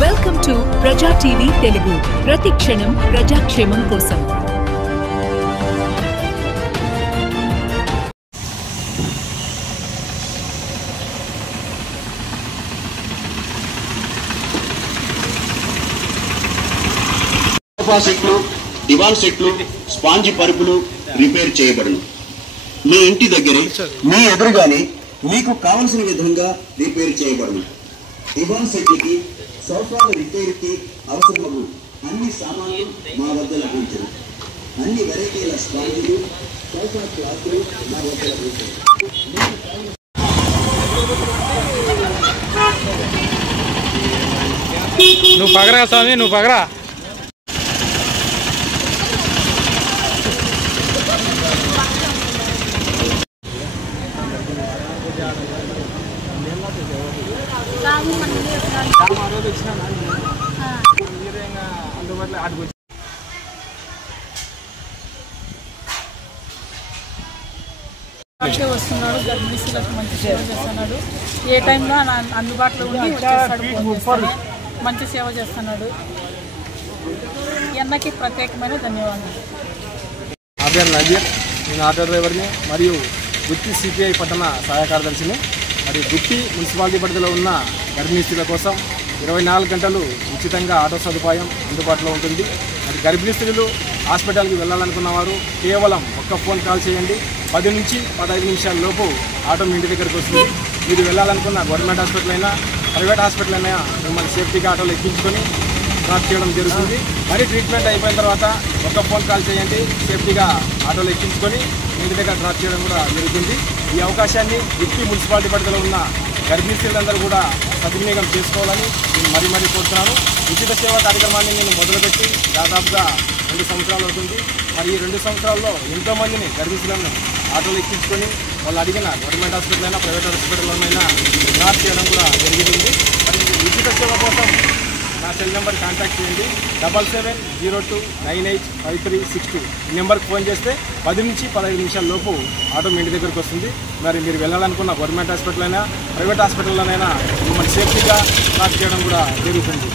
Welcome to ప్రజా TV Telugu. ప్రతి క్షణం ప్రజాక్షేమం కోసం. సోఫా సెట్లు, దివాన్ సెట్లు, స్పాంజి పరుపులు రిపేర్ చేయబడును. మీ ఇంటి దగ్గరే మీ ఎదురుగానే మీకు కావలసిన విధంగా రిపేర్ చేయబడును. దివాన్ సెట్లకి, సోఫాల రిపేర్కి అవసరమగు అన్ని సామాన్లు మా వద్ద లభించను. అన్ని వెరైటీల స్పాంజీలు, సోఫా క్లాత్లు మా వద్ద లభించను. నువ్వు పగరా స్వామి, నువ్వు పగరా. వస్తున్నాడు, గర్భిణీలకు మంచి సేవ చేస్తున్నాడు. ఏ టైంలో అందుబాటులో ఉండి వచ్చేస్తాడు, మంచి సేవ చేస్తున్నాడు. ఎన్నకి ప్రత్యేకమైన ధన్యవాదాలు. నా పేరు నజీర్, నేను ఆటో డ్రైవర్ని మరియు గుత్తి సిపిఐ పట్టణ సహాయ కార్యదర్శిని. మరియు గుత్తి మున్సిపాలిటీ పరిధిలో ఉన్న గర్భిణీ స్త్రీల కోసం 24 గంటలు ఉచితంగా ఆటో సదుపాయం అందుబాటులో ఉంటుంది. మరి గర్భిణీ స్త్రీలు హాస్పిటల్కి వెళ్ళాలనుకున్న వారు కేవలం ఒక్క ఫోన్ కాల్ చేయండి. 10 నుంచి 15 నిమిషాల లోపు ఆటో మీ ఇంటి దగ్గరికి వస్తుంది. మీరు వెళ్ళాలనుకున్న గవర్నమెంట్ హాస్పిటల్ అయినా ప్రైవేట్ హాస్పిటల్ అయినా మిమ్మల్ని సేఫ్టీగా ఆటోలో ఎక్కించుకొని డ్రాప్ చేయడం జరుగుతుంది. మరి ట్రీట్మెంట్ అయిపోయిన తర్వాత ఒక్క ఫోన్ కాల్ చేయండి, సేఫ్టీగా ఆటోలో ఎక్కించుకొని ఇంటి దగ్గర డ్రాప్ చేయడం కూడా జరుగుతుంది. ఈ అవకాశాన్ని గుత్తి మున్సిపాలిటీ పరిధిలో ఉన్న గర్భిణీ స్త్రీలందరూ కూడా సద్వినియోగం చేసుకోవాలని నేను మరీ కోరుతున్నాను. ఉచిత సేవా కార్యక్రమాన్ని నేను మొదలుపెట్టి దాదాపుగా 2 సంవత్సరాలు అవుతుంది. మరి ఈ 2 సంవత్సరాల్లో ఎంతోమందిని గర్భిణీలను ఆటోలు ఎక్కించుకొని వాళ్ళు అడిగిన గవర్నమెంట్ హాస్పిటల్ అయినా ప్రైవేట్ హాస్పిటల్లోనైనా డ్రాప్ చేయడం కూడా జరిగింది. మరి ఉచిత సేవ కోసం నా సెల్ నెంబర్ కాంటాక్ట్ చేయండి. 7702985362 ఈ నెంబర్కి ఫోన్ చేస్తే 10 నుంచి 15 నిమిషాల లోపు ఆటో మీ ఇంటి దగ్గరికి వస్తుంది. మరి మీరు వెళ్ళాలనుకున్న గవర్నమెంట్ హాస్పిటల్ అయినా ప్రైవేట్ హాస్పిటల్లోనైనా మిమ్మల్ని సేఫ్టీగా డ్రాప్ చేయడం కూడా జరుగుతుంది.